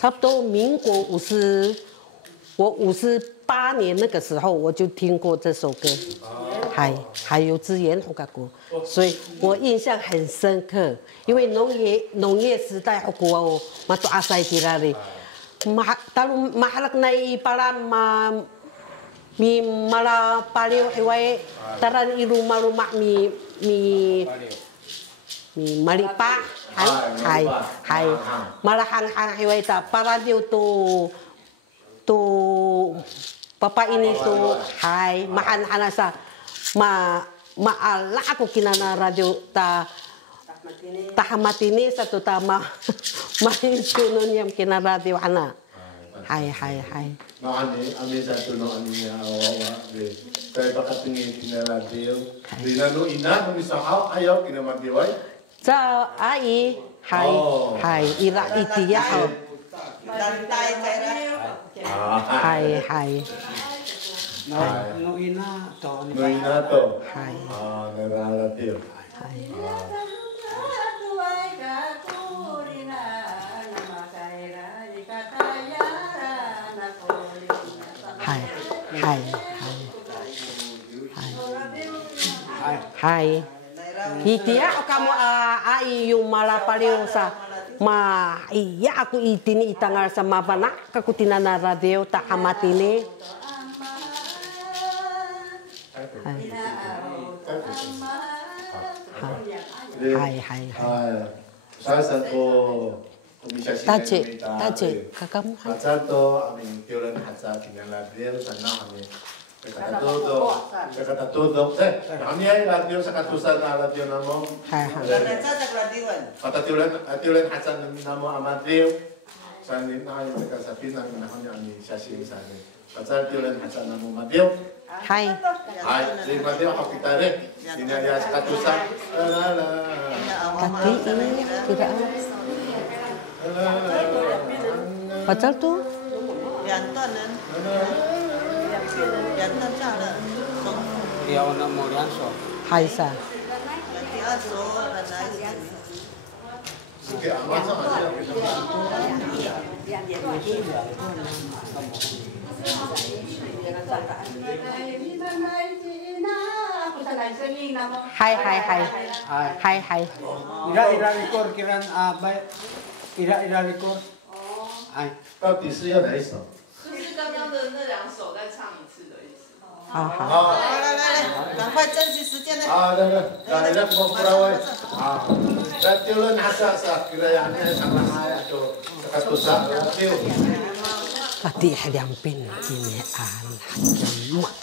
差不多民国我58年那个时候我就听过这首歌，还有资源我歌，所以我印象很深刻。因为农业时代我嘛都阿塞吉拉的，talu mahalak na ipala mi mala palio hiwai taran iruma mi malipa hai malahang hiwai ta para dio tu papa ini tu hai mahan hanasa maala aku kinana radio tahamatini satu tama main sunun yang kina radio ana hai no ani satu no ani awa de kay bakatingin kina radio dinano ina no isahau ayo kina magiway sa ai hai ira itiya hai no ina to hai radio hai Hai. Hitia kamu ai yung malapaliw sa iya aku itini itangar sa mabana kakutina na radio ta amatini. Hai. Saya satu Tace kakamu. Hasato amin tiulan hasa tinggal radio sana amin. Kakatudo. Kami ay radio sa katusan na radio namo. Kata tiulan hasa namo amadrio. Sanin na kayo magkasapin ang nahon niya ani sasing sanin. Kata tiulan hasa namo madrio. Hai. Si madrio hakitare. Dinaya sa katusan. Tapi ini tidak Pacar tuh? Yantonan. Yanton sana. Iya ona mo yanso. Haisa. Nanti aso nanti. Sige, amat sa kanila. Hai. Ira record kiran abay. Ira record.哎，到底是要哪一首？就是刚刚的那2首再唱一次的意思。好。来，赶快珍惜时间呢。来，mau purawai. Dan tiulan hasa sa kirayannya sama saya tuh katusan radio. Tadi hadiah pin ini an hadiah mak